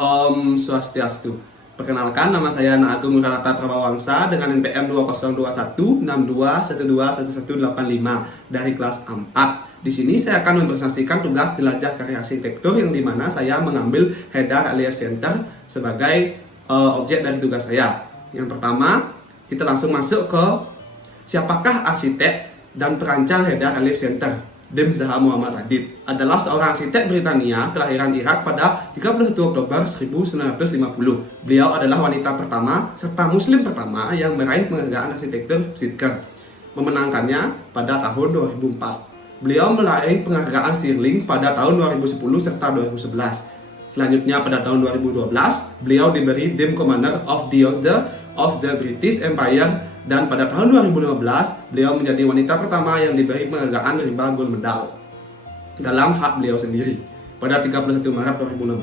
Om Swastiastu. Perkenalkan, nama saya Anak Agung Ranata Prabawangsa dengan NPM 20216212111185 dari kelas 4. Di sini saya akan mempresentasikan tugas jelajah karya arsitektur yang dimana saya mengambil header relief center sebagai objek dari tugas saya. Yang pertama, kita langsung masuk ke siapakah arsitek dan perancang header relief center. Dem Zaha Muhammad Hadid adalah seorang arsitek Britania kelahiran Irak pada 31 Oktober 1950. Beliau adalah wanita pertama serta muslim pertama yang meraih penghargaan arsitektur Pritzker, memenangkannya pada tahun 2004. Beliau meraih penghargaan Stirling pada tahun 2010 serta 2011. Selanjutnya pada tahun 2012, beliau diberi Dame Commander of the Order of the British Empire, dan pada tahun 2015 beliau menjadi wanita pertama yang diberi penghargaan Riba Gold Medal dalam hak beliau sendiri. Pada 31 Maret 2016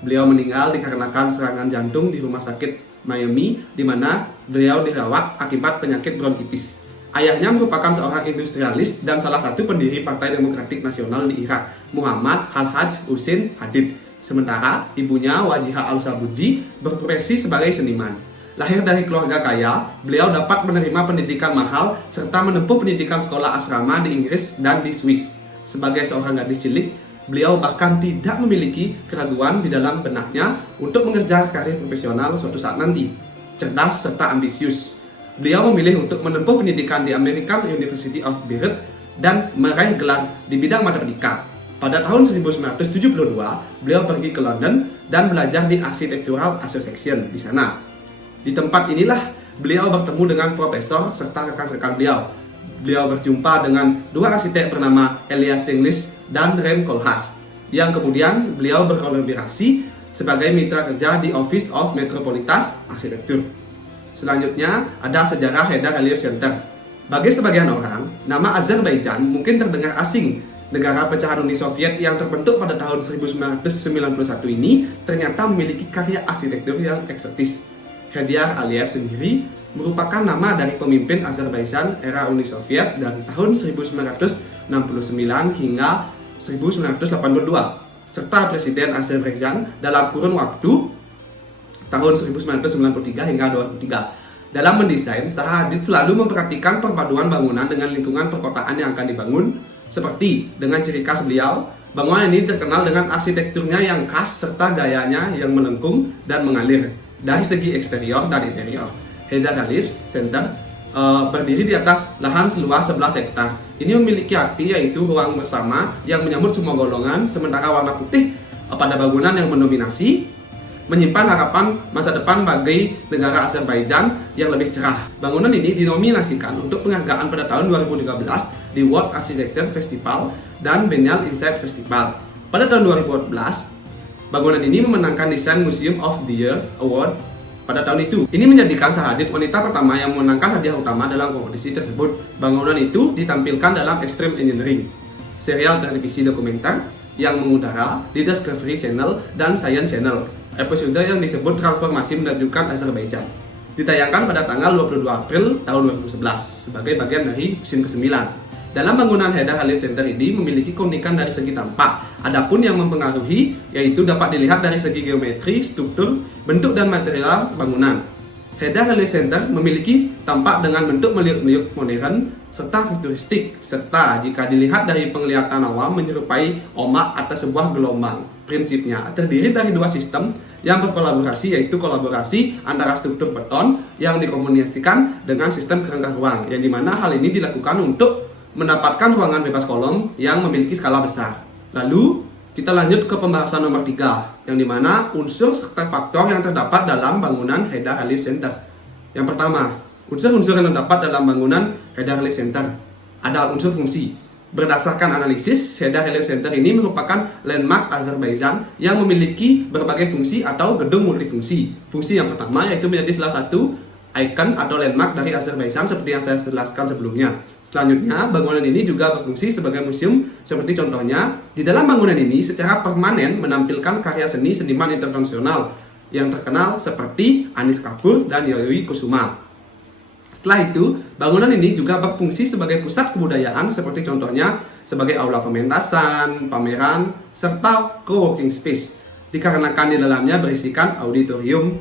beliau meninggal dikarenakan serangan jantung di rumah sakit Miami, di mana beliau dirawat akibat penyakit bronkitis. Ayahnya merupakan seorang industrialis dan salah satu pendiri Partai Demokratik Nasional di Irak, Muhammad Al-Hajj Hussein Hadid. Sementara ibunya Wajiha Al-Sabuji berprofesi sebagai seniman. Lahir dari keluarga kaya, beliau dapat menerima pendidikan mahal serta menempuh pendidikan sekolah asrama di Inggris dan di Swiss. Sebagai seorang gadis cilik, beliau bahkan tidak memiliki keraguan di dalam benaknya untuk mengejar karir profesional suatu saat nanti. Cerdas serta ambisius, beliau memilih untuk menempuh pendidikan di American University of Beirut dan meraih gelar di bidang matematika. Pada tahun 1972, beliau pergi ke London dan belajar di Architectural Association di sana. Di tempat inilah beliau bertemu dengan profesor serta rekan-rekan beliau. Beliau berjumpa dengan dua arsitek bernama Elias Inglis dan Rem Koolhaas, yang kemudian beliau berkolaborasi sebagai mitra kerja di Office of Metropolitan Architecture. Selanjutnya ada sejarah header relief center. Bagi sebagian orang, nama Azerbaijan mungkin terdengar asing. Negara pecahan Uni Soviet yang terbentuk pada tahun 1991 ini ternyata memiliki karya arsitektur yang eksotis. Header Aliyev sendiri merupakan nama dari pemimpin Azerbaijan era Uni Soviet dari tahun 1969 hingga 1982, serta Presiden Azerbaijan dalam kurun waktu tahun 1993 hingga 2003. Dalam mendesain, Zaha Hadid selalu memperhatikan perpaduan bangunan dengan lingkungan perkotaan yang akan dibangun, seperti dengan ciri khas beliau. Bangunan ini terkenal dengan arsitekturnya yang khas serta gayanya yang melengkung dan mengalir. Dari segi eksterior dan interior, header relief center berdiri di atas lahan seluas 11 hektar. Ini memiliki arti yaitu ruang bersama yang menyambut semua golongan, sementara warna putih pada bangunan yang mendominasi menyimpan harapan masa depan bagi negara Azerbaijan yang lebih cerah. Bangunan ini dinominasikan untuk penghargaan pada tahun 2013 di World Architecture Festival dan Biennale Insight Festival. Pada tahun 2014, bangunan ini memenangkan Design Museum of the Year Award pada tahun itu. Ini menjadikan Zaha Hadid wanita pertama yang memenangkan hadiah utama dalam kompetisi tersebut. Bangunan itu ditampilkan dalam Extreme Engineering, serial televisi dokumenter yang mengudara di Discovery Channel dan Science Channel. Episode yang disebut Transformasi Menakjubkan Azerbaijan ditayangkan pada tanggal 22 April tahun 2011 sebagai bagian dari musim ke-9. Dalam bangunan header relief center ini memiliki keunikan dari segi tampak. Adapun yang mempengaruhi yaitu dapat dilihat dari segi geometri, struktur, bentuk dan material bangunan. Header relief center memiliki tampak dengan bentuk meliuk-meliuk modern serta futuristik, serta jika dilihat dari penglihatan awam menyerupai ombak atau sebuah gelombang. Prinsipnya terdiri dari dua sistem yang berkolaborasi, yaitu kolaborasi antara struktur beton yang dikomunikasikan dengan sistem kerangka ruang, yang dimana hal ini dilakukan untuk mendapatkan ruangan bebas kolom yang memiliki skala besar. Lalu kita lanjut ke pembahasan nomor 3, yang dimana unsur serta faktor yang terdapat dalam bangunan header relief center. Yang pertama, unsur-unsur yang terdapat dalam bangunan header relief center. Ada unsur fungsi. Berdasarkan analisis, header relief center ini merupakan landmark Azerbaijan yang memiliki berbagai fungsi atau gedung multifungsi. Fungsi yang pertama yaitu menjadi salah satu ikon atau landmark dari Azerbaijan seperti yang saya jelaskan sebelumnya. Selanjutnya, bangunan ini juga berfungsi sebagai museum, seperti contohnya, di dalam bangunan ini secara permanen menampilkan karya seni seniman internasional yang terkenal seperti Anish Kapoor dan Yayoi Kusuma. Setelah itu, bangunan ini juga berfungsi sebagai pusat kebudayaan, seperti contohnya sebagai aula pementasan, pameran, serta co-working space. dikarenakan di dalamnya berisikan auditorium.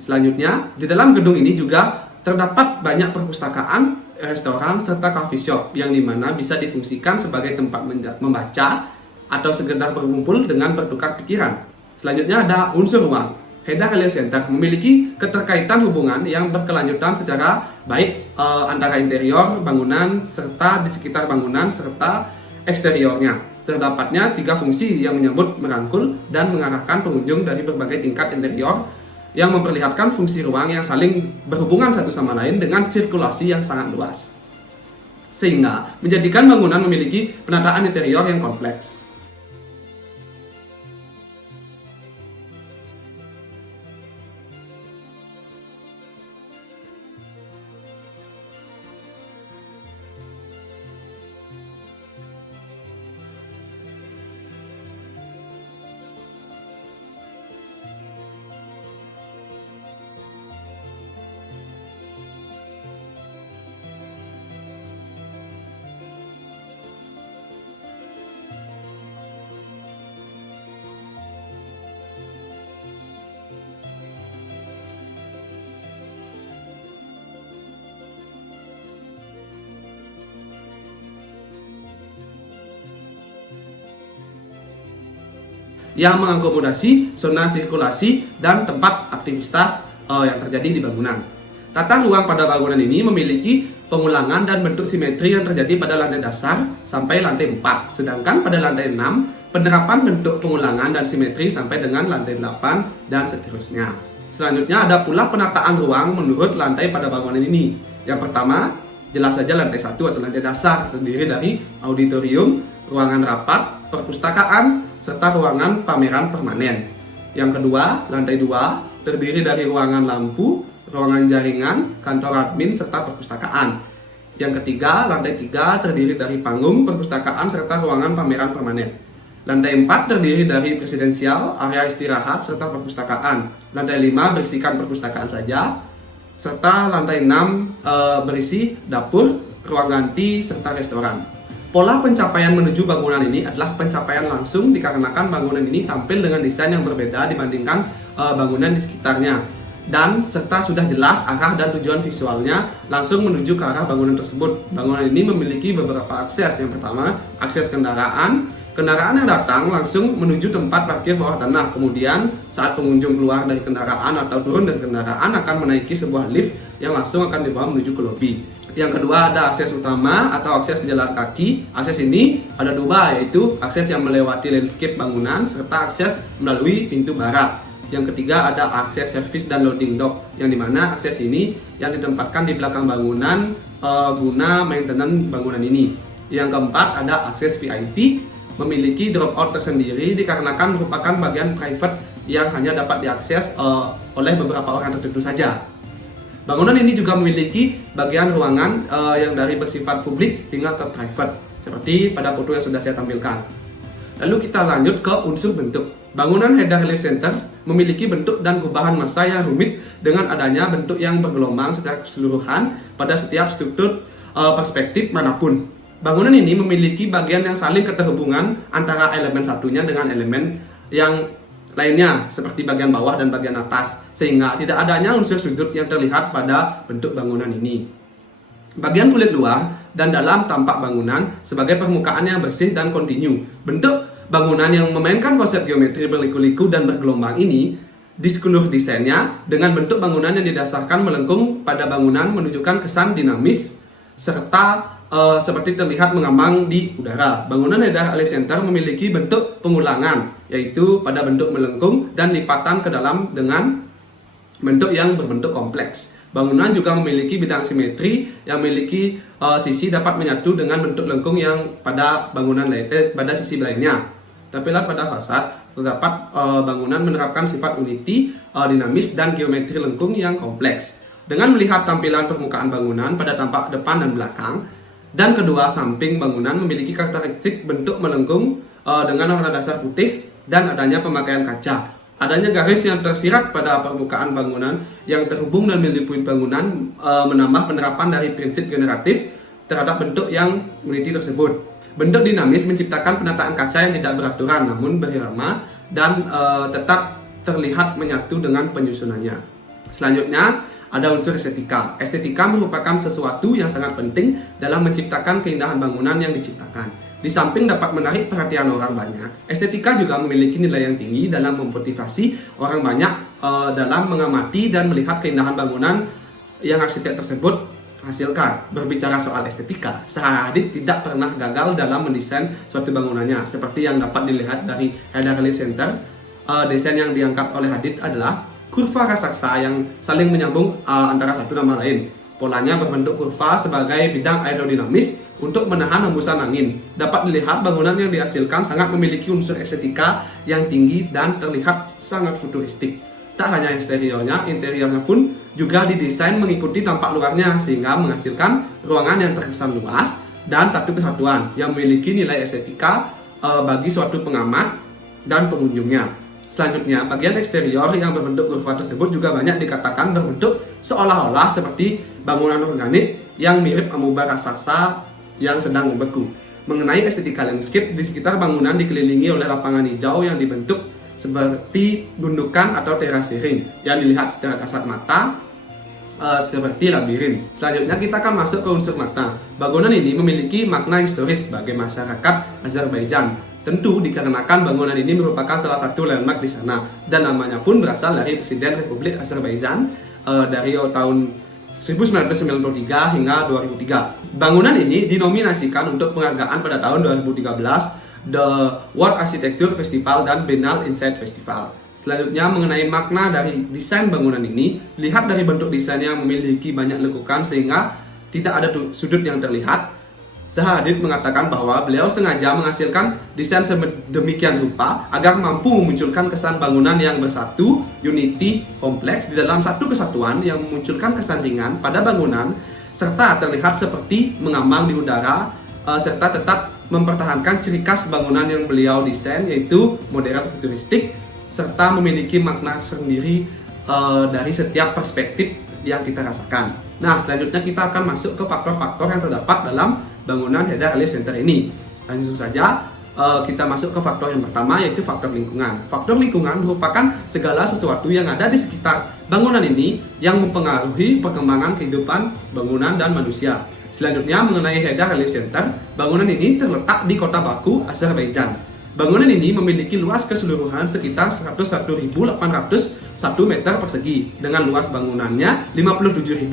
Selanjutnya, di dalam gedung ini juga terdapat banyak perpustakaan, restoran, serta coffee shop yang dimana bisa difungsikan sebagai tempat membaca atau sekedar berkumpul dengan bertukar pikiran. Selanjutnya ada unsur ruang. Heda Relief Center memiliki keterkaitan hubungan yang berkelanjutan secara baik antara interior bangunan serta di sekitar bangunan serta eksteriornya. Terdapatnya 3 fungsi yang menyambut, merangkul, dan mengarahkan pengunjung dari berbagai tingkat interior yang memperlihatkan fungsi ruang yang saling berhubungan satu sama lain dengan sirkulasi yang sangat luas. Sehingga menjadikan bangunan memiliki penataan interior yang kompleks. Yang mengakomodasi zona sirkulasi dan tempat aktivitas yang terjadi di bangunan. Tata ruang pada bangunan ini memiliki pengulangan dan bentuk simetri yang terjadi pada lantai dasar sampai lantai 4, sedangkan pada lantai 6 penerapan bentuk pengulangan dan simetri sampai dengan lantai 8 dan seterusnya. Selanjutnya ada pula penataan ruang menurut lantai pada bangunan ini. Yang pertama, jelas saja lantai 1 atau lantai dasar terdiri dari auditorium, ruangan rapat, perpustakaan, serta ruangan pameran permanen. Yang kedua, lantai 2 terdiri dari ruangan lampu, ruangan jaringan, kantor admin, serta perpustakaan. Yang ketiga, lantai 3 terdiri dari panggung, perpustakaan, serta ruangan pameran permanen. Lantai 4 terdiri dari presidensial, area istirahat, serta perpustakaan. Lantai 5 berisikan perpustakaan saja, serta lantai 6 berisi dapur, ruang ganti, serta restoran. Pola pencapaian menuju bangunan ini adalah pencapaian langsung dikarenakan bangunan ini tampil dengan desain yang berbeda dibandingkan bangunan di sekitarnya. Dan serta sudah jelas arah dan tujuan visualnya langsung menuju ke arah bangunan tersebut. Bangunan ini memiliki beberapa akses. Yang pertama, akses kendaraan. Kendaraan yang datang langsung menuju tempat parkir bawah tanah. Kemudian saat pengunjung keluar dari kendaraan atau turun dari kendaraan akan menaiki sebuah lift yang langsung akan dibawa menuju ke lobi. Yang kedua ada akses utama atau akses pejalan kaki. Akses ini ada 2, yaitu akses yang melewati landscape bangunan serta akses melalui pintu barat. Yang ketiga ada akses service dan loading dock, yang dimana akses ini yang ditempatkan di belakang bangunan guna maintenance bangunan ini. Yang keempat ada akses VIP, memiliki dropout tersendiri dikarenakan merupakan bagian private yang hanya dapat diakses oleh beberapa orang tertentu saja. Bangunan ini juga memiliki bagian ruangan yang dari bersifat publik hingga ke private, seperti pada foto yang sudah saya tampilkan. Lalu kita lanjut ke unsur bentuk. Bangunan Heda Relief Center memiliki bentuk dan gubahan massa yang rumit dengan adanya bentuk yang bergelombang secara keseluruhan pada setiap struktur perspektif manapun. Bangunan ini memiliki bagian yang saling keterhubungan antara elemen satunya dengan elemen yang lainnya seperti bagian bawah dan bagian atas, sehingga tidak adanya unsur sudut yang terlihat pada bentuk bangunan ini. Bagian kulit luar dan dalam tampak bangunan sebagai permukaan yang bersih dan kontinu. Bentuk bangunan yang memainkan konsep geometri berliku-liku dan bergelombang ini di seluruh desainnya dengan bentuk bangunan yang didasarkan melengkung pada bangunan menunjukkan kesan dinamis serta seperti terlihat mengambang di udara. Bangunan Heda Relief Center memiliki bentuk pengulangan, yaitu pada bentuk melengkung dan lipatan ke dalam dengan bentuk yang berbentuk kompleks. Bangunan juga memiliki bidang simetri yang memiliki sisi dapat menyatu dengan bentuk lengkung yang pada bangunan pada sisi lainnya. Tampilan pada fasad terdapat bangunan menerapkan sifat unity, dinamis, dan geometri lengkung yang kompleks. Dengan melihat tampilan permukaan bangunan pada tampak depan dan belakang, dan kedua samping bangunan memiliki karakteristik bentuk melengkung dengan warna dasar putih dan adanya pemakaian kaca. Adanya garis yang tersirat pada permukaan bangunan yang terhubung dan meliputi bangunan menambah penerapan dari prinsip generatif terhadap bentuk yang unity tersebut. Bentuk dinamis menciptakan penataan kaca yang tidak beraturan namun berirama dan tetap terlihat menyatu dengan penyusunannya. Selanjutnya ada unsur estetika. Estetika merupakan sesuatu yang sangat penting dalam menciptakan keindahan bangunan yang diciptakan. Di samping dapat menarik perhatian orang banyak, estetika juga memiliki nilai yang tinggi dalam memotivasi orang banyak dalam mengamati dan melihat keindahan bangunan yang arsitek tersebut hasilkan. Berbicara soal estetika, Zaha Hadid tidak pernah gagal dalam mendesain suatu bangunannya. Seperti yang dapat dilihat dari Haidar Relief Center, desain yang diangkat oleh Hadid adalah kurva raksasa yang saling menyambung antara satu sama lain. Polanya berbentuk kurva sebagai bidang aerodinamis untuk menahan hembusan angin. Dapat dilihat bangunan yang dihasilkan sangat memiliki unsur estetika yang tinggi dan terlihat sangat futuristik. Tak hanya eksteriornya, interiornya pun juga didesain mengikuti tampak luarnya sehingga menghasilkan ruangan yang terkesan luas dan satu kesatuan yang memiliki nilai estetika bagi suatu pengamat dan pengunjungnya. Selanjutnya, bagian eksterior yang berbentuk kurva tersebut juga banyak dikatakan berbentuk seolah-olah seperti bangunan organik yang mirip amuba raksasa yang sedang membeku. Mengenai estetika landscape, di sekitar bangunan dikelilingi oleh lapangan hijau yang dibentuk seperti gundukan atau terasering yang dilihat secara kasat mata seperti labirin. Selanjutnya kita akan masuk ke unsur makna. Bangunan ini memiliki makna historis bagi masyarakat Azerbaijan. Tentu dikarenakan bangunan ini merupakan salah satu landmark di sana dan namanya pun berasal dari Presiden Republik Azerbaijan dari tahun 1993 hingga 2003. Bangunan ini dinominasikan untuk penghargaan pada tahun 2013 The World Architecture Festival dan Biennale Insight Festival. Selanjutnya mengenai makna dari desain bangunan ini, lihat dari bentuk desain yang memiliki banyak lekukan sehingga tidak ada sudut yang terlihat. Zaha Hadid mengatakan bahwa beliau sengaja menghasilkan desain sedemikian rupa agar mampu memunculkan kesan bangunan yang bersatu, unity, kompleks di dalam satu kesatuan yang memunculkan kesan ringan pada bangunan serta terlihat seperti mengambang di udara serta tetap mempertahankan ciri khas bangunan yang beliau desain yaitu modern futuristik serta memiliki makna sendiri dari setiap perspektif yang kita rasakan. Nah, selanjutnya kita akan masuk ke faktor-faktor yang terdapat dalam bangunan Haidar Relief Center ini. Langsung saja kita masuk ke faktor yang pertama yaitu faktor lingkungan. Faktor lingkungan merupakan segala sesuatu yang ada di sekitar bangunan ini yang mempengaruhi perkembangan kehidupan bangunan dan manusia. Selanjutnya mengenai Haidar Relief Center, bangunan ini terletak di kota Baku, Azerbaijan. Bangunan ini memiliki luas keseluruhan sekitar 101.801 meter persegi dengan luas bangunannya 57.519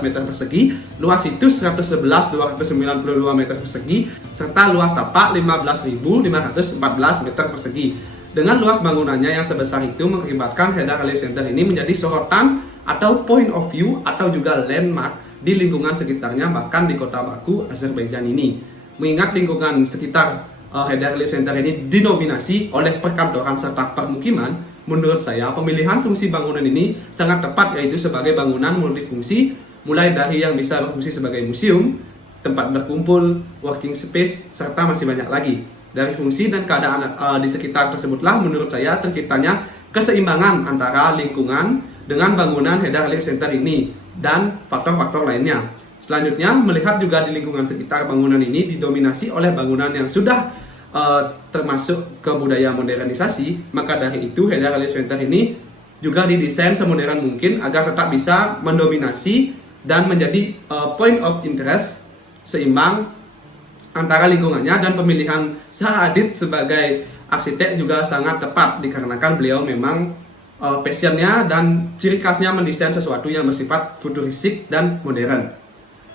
meter persegi, luas situs 111.292 meter persegi, serta luas tapak 15.514 meter persegi. Dengan luas bangunannya yang sebesar itu mengakibatkan Haidar Relief Center ini menjadi sorotan atau point of view atau juga landmark di lingkungan sekitarnya bahkan di kota Baku, Azerbaijan ini. Mengingat lingkungan sekitar Haidar Relief Center ini dinominasi oleh perkantoran serta permukiman, menurut saya pemilihan fungsi bangunan ini sangat tepat yaitu sebagai bangunan multifungsi mulai dari yang bisa berfungsi sebagai museum, tempat berkumpul, working space, serta masih banyak lagi. Dari fungsi dan keadaan di sekitar tersebutlah menurut saya terciptanya keseimbangan antara lingkungan dengan bangunan Haidar Relief Center ini dan faktor-faktor lainnya. Selanjutnya melihat juga di lingkungan sekitar bangunan ini didominasi oleh bangunan yang sudah termasuk ke budaya modernisasi, maka dari itu Haidar Relief Center ini juga didesain semodern mungkin agar tetap bisa mendominasi dan menjadi point of interest seimbang antara lingkungannya, dan pemilihan Zaha Hadid sebagai arsitek juga sangat tepat dikarenakan beliau memang passionnya dan ciri khasnya mendesain sesuatu yang bersifat futuristik dan modern.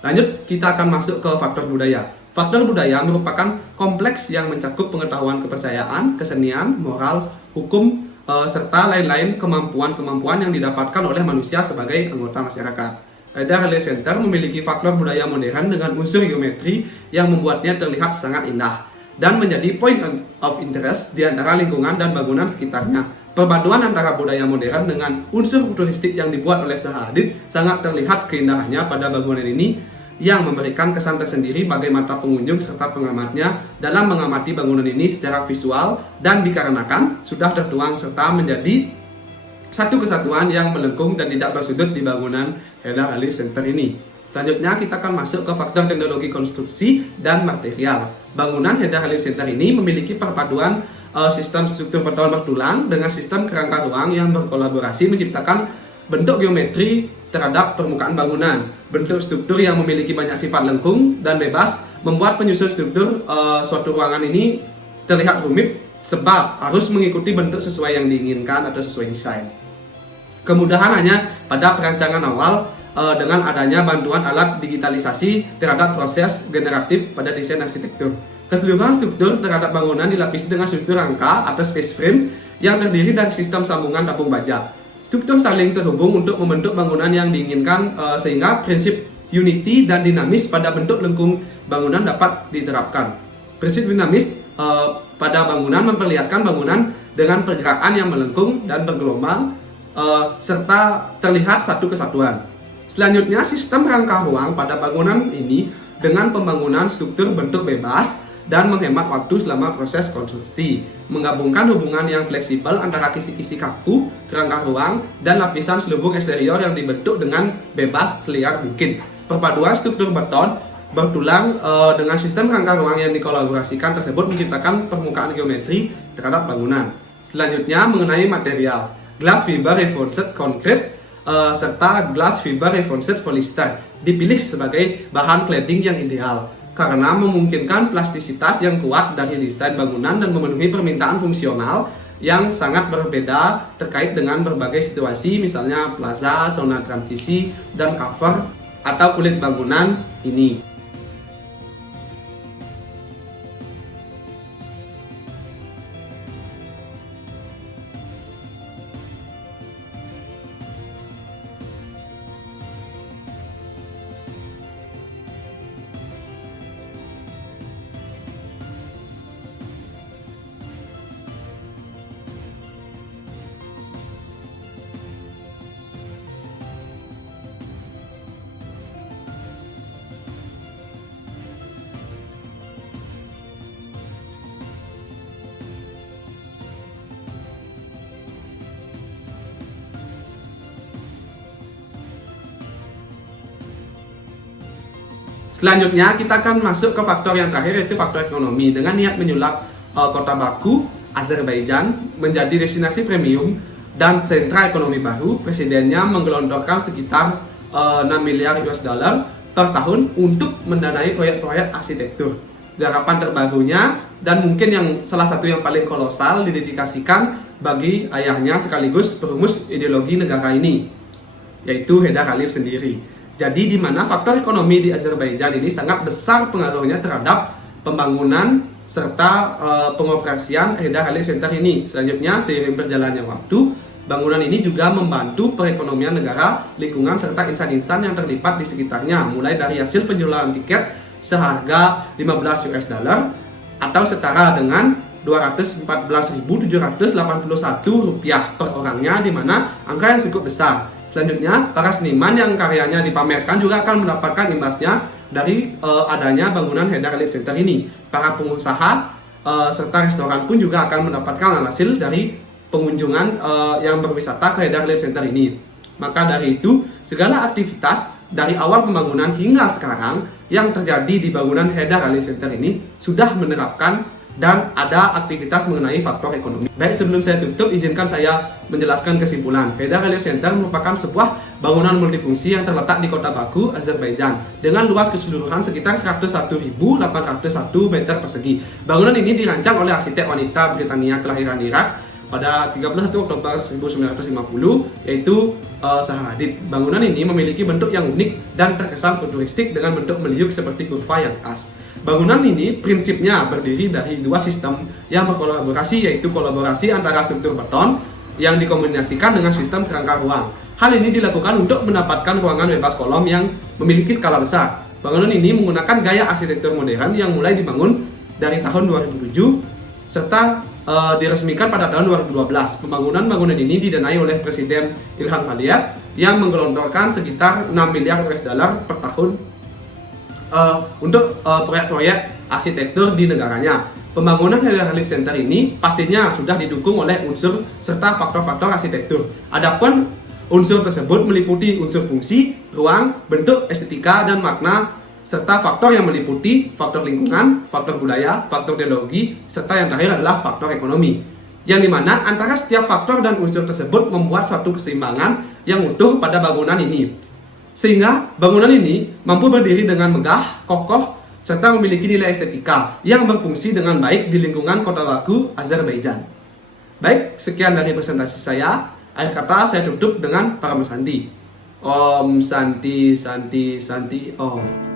Lanjut, kita akan masuk ke faktor budaya. Faktor budaya merupakan kompleks yang mencakup pengetahuan kepercayaan, kesenian, moral, hukum, serta lain-lain kemampuan-kemampuan yang didapatkan oleh manusia sebagai anggota masyarakat. Haidar Relief Center memiliki faktor budaya modern dengan unsur geometri yang membuatnya terlihat sangat indah dan menjadi point of interest di antara lingkungan dan bangunan sekitarnya. Perpaduan antara budaya modern dengan unsur futuristik yang dibuat oleh Zaha Hadid sangat terlihat keindahannya pada bangunan ini yang memberikan kesan tersendiri bagi mata pengunjung serta pengamatnya dalam mengamati bangunan ini secara visual dan dikarenakan sudah tertuang serta menjadi satu kesatuan yang melengkung dan tidak bersudut di bangunan Haidar Relief Center ini. Selanjutnya kita akan masuk ke faktor teknologi konstruksi dan material. Bangunan Haidar Relief Center ini memiliki perpaduan sistem struktur beton bertulang dengan sistem kerangka ruang yang berkolaborasi menciptakan bentuk geometri terhadap permukaan bangunan. Bentuk struktur yang memiliki banyak sifat lengkung dan bebas membuat penyusun struktur suatu ruangan ini terlihat rumit sebab harus mengikuti bentuk sesuai yang diinginkan atau sesuai desain. Kemudahan hanya pada perancangan awal dengan adanya bantuan alat digitalisasi terhadap proses generatif pada desain arsitektur. Keseluruhan struktur terhadap bangunan dilapisi dengan struktur rangka atau space frame yang terdiri dari sistem sambungan tabung baja. Struktur saling terhubung untuk membentuk bangunan yang diinginkan sehingga prinsip unity dan dinamis pada bentuk lengkung bangunan dapat diterapkan. Prinsip dinamis pada bangunan memperlihatkan bangunan dengan pergerakan yang melengkung dan bergelombang serta terlihat satu kesatuan. Selanjutnya, sistem rangka ruang pada bangunan ini dengan pembangunan struktur bentuk bebas dan menghemat waktu selama proses konstruksi, menggabungkan hubungan yang fleksibel antara kisi-kisi kaku, kerangka ruang, dan lapisan selubung eksterior yang dibentuk dengan bebas seliar mungkin. Perpaduan struktur beton bertulang dengan sistem rangka ruang yang dikolaborasikan tersebut menciptakan permukaan geometri terhadap bangunan. Selanjutnya, mengenai material, glass fiber reinforced concrete serta glass fiber reinforced polyester dipilih sebagai bahan cladding yang ideal karena memungkinkan plastisitas yang kuat dari desain bangunan dan memenuhi permintaan fungsional yang sangat berbeda terkait dengan berbagai situasi, misalnya plaza, zona transisi, dan cover atau kulit bangunan ini. Selanjutnya kita akan masuk ke faktor yang terakhir, yaitu faktor ekonomi. Dengan niat menyulap kota Baku, Azerbaijan menjadi destinasi premium dan sentra ekonomi baru, presidennya menggelontorkan sekitar 6 miliar US dollar per tahun untuk mendanai proyek-proyek arsitektur. Garapan terbarunya dan mungkin yang salah satu yang paling kolosal didedikasikan bagi ayahnya sekaligus perumus ideologi negara ini, yaitu Heydar Aliyev sendiri. Jadi di mana faktor ekonomi di Azerbaijan ini sangat besar pengaruhnya terhadap pembangunan serta pengoperasian Heydar Aliyev Center ini. Selanjutnya, seiring berjalannya waktu, bangunan ini juga membantu perekonomian negara, lingkungan serta insan-insan yang terlibat di sekitarnya, mulai dari hasil penjualan tiket seharga 15 US dollar atau setara dengan 214.781 rupiah per orangnya, di mana angka yang cukup besar. Selanjutnya, para seniman yang karyanya dipamerkan juga akan mendapatkan imbasnya dari adanya bangunan Heydar Aliyev Center ini. Para pengusaha serta restoran pun juga akan mendapatkan hasil dari pengunjungan yang berwisata ke Heydar Aliyev Center ini. Maka dari itu, segala aktivitas dari awal pembangunan hingga sekarang yang terjadi di bangunan Heydar Aliyev Center ini sudah menerapkan dan ada aktivitas mengenai faktor ekonomi. Baik, sebelum saya tutup, izinkan saya menjelaskan kesimpulan. Heydar Aliyev Center merupakan sebuah bangunan multifungsi yang terletak di kota Baku, Azerbaijan, dengan luas keseluruhan sekitar 101.801 meter persegi. Bangunan ini dirancang oleh arsitek wanita Britania kelahiran Irak pada 31 Oktober 1950, yaitu Zaha Hadid. Bangunan ini memiliki bentuk yang unik dan terkesan futuristik dengan bentuk meliuk seperti kurva yang khas. Bangunan ini prinsipnya berdiri dari dua sistem yang berkolaborasi, yaitu kolaborasi antara struktur beton yang dikombinasikan dengan sistem kerangka ruang. Hal ini dilakukan untuk mendapatkan ruangan bebas kolom yang memiliki skala besar. Bangunan ini menggunakan gaya arsitektur modern yang mulai dibangun dari tahun 2007 serta diresmikan pada tahun 2012. Pembangunan ini didanai oleh Presiden Ilham Aliyev yang menggelontorkan sekitar 6 miliar US dollar per tahun untuk proyek-proyek arsitektur di negaranya. Pembangunan Heydar Aliyev Center ini pastinya sudah didukung oleh unsur serta faktor-faktor arsitektur. Adapun unsur tersebut meliputi unsur fungsi, ruang, bentuk, estetika, dan makna serta faktor yang meliputi faktor lingkungan, faktor budaya, faktor teknologi, serta yang terakhir adalah faktor ekonomi. Yang dimana antara setiap faktor dan unsur tersebut membuat suatu keseimbangan yang utuh pada bangunan ini. Sehingga bangunan ini mampu berdiri dengan megah, kokoh, serta memiliki nilai estetika yang berfungsi dengan baik di lingkungan kota Baku, Azerbaijan. Baik, sekian dari presentasi saya. Akhir kata saya tutup dengan Parama Sandi. Om Santi Santi Santi Om.